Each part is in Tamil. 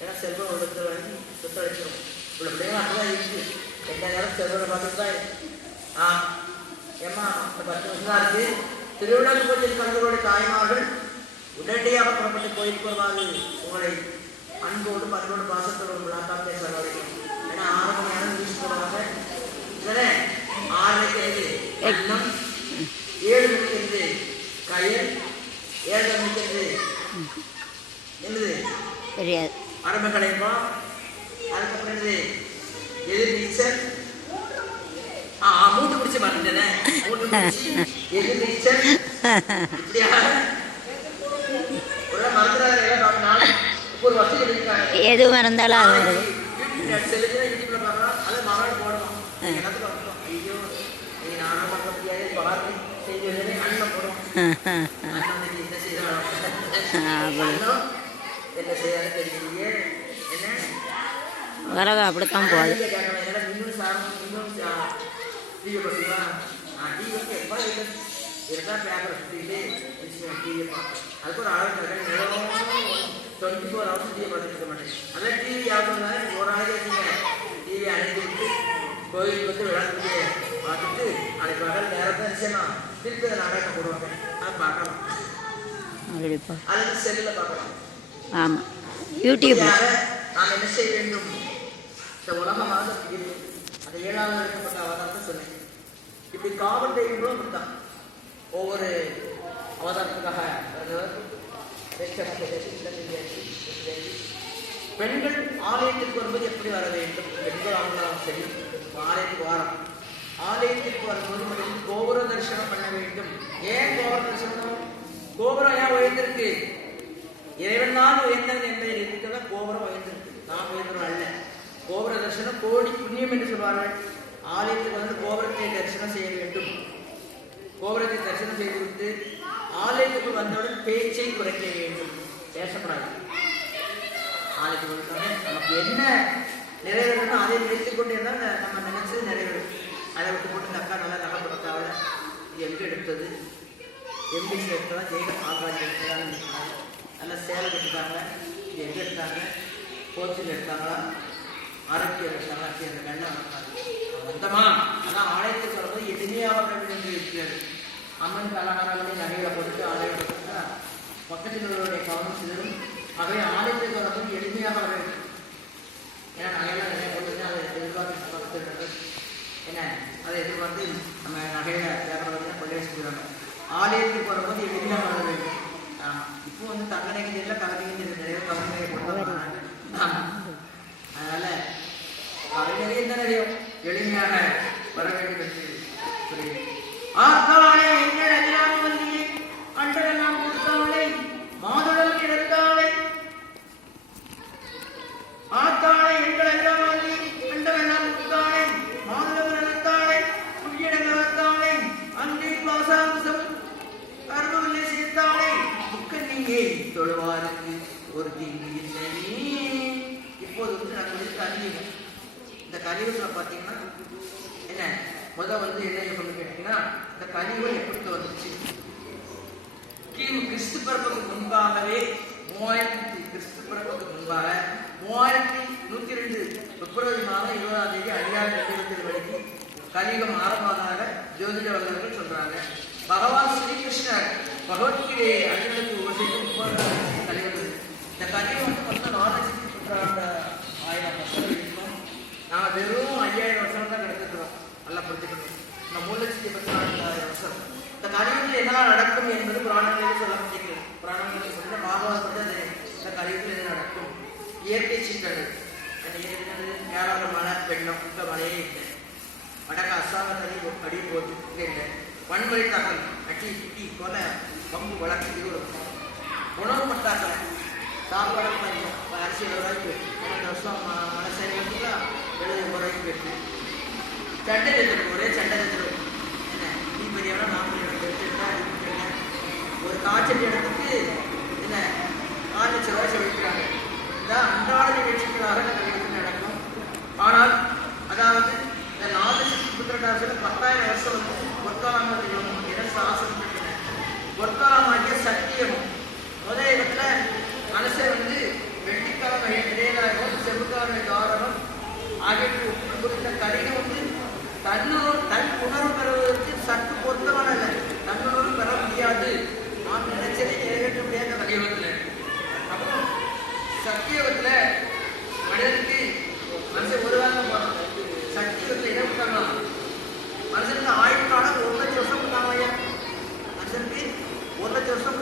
ஏன்னா செல்வம் ஒழுங்கு வாங்கி சுத்தளிச்சிடும். இவ்வளோ பிள்ளைங்க அப்படிதான் இருக்குது. எந்த நேரம் செல்வனை பார்த்துட்டு தான் இருக்கு. ஏம்மா இந்த 10 வருஷம் தான் இருக்குது. திருவிழா பூஜையில் கலந்தவருடைய தாய்மார்கள் உடனடியாக புறப்பட்டு கோயிலுக்கு வருவாங்க. உங்களை அன்போடு பண்போடு பாசத்தோடு விழாக்காக செலவழிக்கும். ஏன்னா 6 மணி நேரம் வீசி போடுவாங்க. இதனே 6:30 அன்னம், 7 மணிக்கு கயல், 7 மணிக்கு என்னது தெரியாது அரம்பை கலைப்போம். அதுக்கப்புறம் என்னது எதிர் நீச்சல். மூட்டு பிடிச்சி மாட்டேன். மூட்டு பிடிச்சி எதிர் நீச்சல். இப்படியா ஒரு வசதி இருக்காங்க. எது மறந்தாலும் அது செல்லுச்சுன்னா யூடியூப்ல பார்க்கலாம். அதை மரம் போடணும். எல்லாத்துக்கும் வரணும். ஐயோ நீ நானும் பார்க்க முடியாது. பார்த்து செய்தி வந்து அண்ணன் போடும். அண்ணன் என்ன செய்யறாங்க, என்ன செய்யாத தெரியலையே. என்ன வரக அப்படித்தான் போகுது. இன்னும் சாரம் இன்னும் டிவி பார்த்தீங்களா? டிவி வந்து எப்போ இருந்தா பேப்பரை சுற்றிக்கிட்டு டிவியை பார்ப்பேன். அதுக்கு ஒரு ஆள் 24 hours டிவியை பார்த்துட்டு இருக்க மாட்டேன். அதான் டிவி யாருன்னா ஒரு ஆள் டிவியை அணைத்து விட்டு கோயிலுக்கு வந்து விளையாட்டு பார்த்துட்டு அன்னைக்கு பகல் நேரத்தை நிச்சயம் திருப்பி அதை நாடகம் போடுவாங்க. அதை பார்க்கலாம். அது செல்லில் பார்க்கலாம். ஆமாம், யூடியூப். நாம் என்ன செய்ய வேண்டும்? இந்த உலகமாக அந்த 7வது எடுக்கப்பட்ட அவதாரத்தை சொன்னேன். இப்படி காவல் தெய்வங்களும் அப்படித்தான். ஒவ்வொரு அவதாரத்துக்காக பெண்கள் ஆலயத்திற்கு வரும்போது எப்படி வர வேண்டும்? பெண்கள் ஆகலாம் சரி, ஆலயத்துக்கு வாரம் ஆலயத்திற்கு வரும்போது கோபுர தரிசனம் பண்ண வேண்டும். ஏன் கோபுர தரிசனம்? கோபுரம் ஏன் உயர்ந்திருக்கு? இறைவன் தான் உயர்ந்தவன் என்பதில் இருக்கிறத கோபுரம் உயர்ந்திருக்கு. நாம் உயர்ந்தவன் அல்ல. கோபுர தரிசனம் கோடி புண்ணியம் என்று சொல்வார்கள். ஆலயத்துக்கு வந்து கோபுரத்தை தரிசனம் செய்ய வேண்டும். கோபுரத்தை தரிசனம் செய்துவிட்டு ஆலயத்துக்கு வந்தவுடன் பேச்சை குறைக்க வேண்டும். பேசக்கூடாது. ஆலயத்துக்கு வந்தவுடனே நமக்கு என்ன நிறைவேறணும் அதை நினைத்துக் கொண்டே இருந்தால் நம்ம நினைச்சது நிறைவேறும். அதை விட்டு போட்டு இந்த அக்கா நல்லா நகை கொடுத்தாவில் எங்கே எடுத்தது, எம்பிசி எடுத்ததா, ஜெயில ஆகாஜ் எடுத்ததான்னு நல்லா சேலை எடுத்தாங்க. இது எங்கே எடுத்தாங்க? கோச்சில் எடுத்தாங்களா, ஆரோக்கியம் எடுத்தாங்களா? அந்த கண்ணை வந்தமா அதான் ஆலயத்துக்கு வரும்போது எளிமையாக வேண்டும் என்று இருக்கிறது. அம்மனுக்கு அலங்காரங்களை நகைகளை போட்டு ஆலயம் கொடுத்தா பக்கத்தில் உள்ளவருடைய கவனம் சிதறும். ஆகவே ஆலயத்துக்கு வரும்போது எளிமையாக வர வேண்டும். ஏன்னா நகையெல்லாம் நிறைய போட்டு அதை எதிர்பார்த்து பக்கத்தில் என்ன அதை எதிர்பார்த்து நம்ம நகையை வியாபாரம் கொள்ளை வச்சுக்கிறாங்க. ஆலயத்துக்கு வரும்போது எளிமையாக வர வேண்டும். இப்போ வந்து தங்க நகைகள் கலவைகள் நிறைய கவன நகை போட்டு அதனால கலைஞரே என்ன நிறைய எளிமையாக வர வேண்டும் என்று சொல்கிறேன். ஆத்தாளே எங்கள் எல்லாம் வந்தியே, அண்டரெல்லாம் கொடுத்தாளே, மாதுளம் இழந்தாளே. ஆத்தாளே எங்கள் எல்லாம் வந்து அண்டரெல்லாம் கொடுத்தாளே, மாதுளம் இழந்தாளே, புள்ளியிடம் இழந்தாளே, அன்றி பாசாம்சம் கருணை சேர்த்தாளே, முக்கண்ணியே தொழுவாருக்கு ஒரு தீங்கு இல்லை. இப்போது வந்து நான் கொடுத்து அறிவிக்கிறேன். இந்த கலியுகத்தில் பார்த்தீங்கன்னா என்ன முதல் வந்து என்ன சொல்லணும்னு கேட்டீங்கன்னா, இந்த கலியுகம் எப்படி வந்துச்சு? கிறிஸ்து பிறப்புக்கு முன்பாகவே 3000 கிறிஸ்து பிறப்புக்கு முன்பாக 3102 பிப்ரவரி மாதம் 20ஆம் தேதி அதிகாரம் 27 மணிக்கு கலியுகம் ஆரம்பமாக ஜோதிட வல்லுநர்கள் சொல்றாங்க. பகவான் ஸ்ரீகிருஷ்ணர் பகவத்கீதையை அர்ஜுனனுக்கு உபதேசிக்கும் கலியுகம். இந்த கலியுகம் வந்து மொத்தம் 4,1000 வருஷம் இருக்கும். நாங்கள் வெறும் 5000 வருஷம் தான் கிடந்துக்கிறோம். நல்லா புரிஞ்சுக்கணும். இந்த 3,14,000 வருஷம் இந்த கலியுகத்தில் என்ன நடக்கும் என்பது புராணங்களிலே சொல்லப்பட்டிருக்கிறது. புராணங்களில் சொல்ல பாகவதப்பட்ட இந்த கலியுகத்தில் என்ன நடக்கும்? இயற்கை சீற்றங்கள். கேரள மழை, வெள்ளம், இந்த மழையே இல்லை. வடக்கு அசாம தனி அடி போட்டு இல்லை. வன்முறை தகவல், அட்டி குட்டி கொலை, பம்பு வழக்கு, இது ஒரு உணவு பட்டாக்களை சாப்பாடு அரிசி 70 ரூபாய்க்கு 12 வருஷம் மழை சரி வந்துட்டா 70 ரூபாய்க்கு போயிட்டு சண்டை எடுத்துருக்கு. ஒரே சண்டை எடுத்துருக்கு. என்ன நீ பெரியவனா நான் எடுத்துட்டா ஒரு காய்ச்சல் இடத்துக்கு என்ன 4 லட்சம் ரூபாய் செலுத்துறாங்க. இதான் அன்றாட நிகழ்ச்சிகளாக நடக்கும். ஆனால் அதாவது இந்த 4,32,000 10,000 வருஷம் வந்து பொற்காலமாக சாசனம் பொற்காலமாகிய சத்தியமும் முதல் இடத்துல மனசை வந்து வெள்ளிக்கிழமை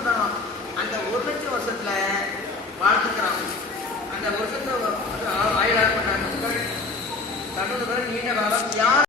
இருந்தாலும் அந்த 1,00,000 வருஷத்துல வாழ்ந்துக்கிறான். அந்த வருஷத்தை ஆயுளாக பண்ணாங்க. நீண்ட காலம் யார்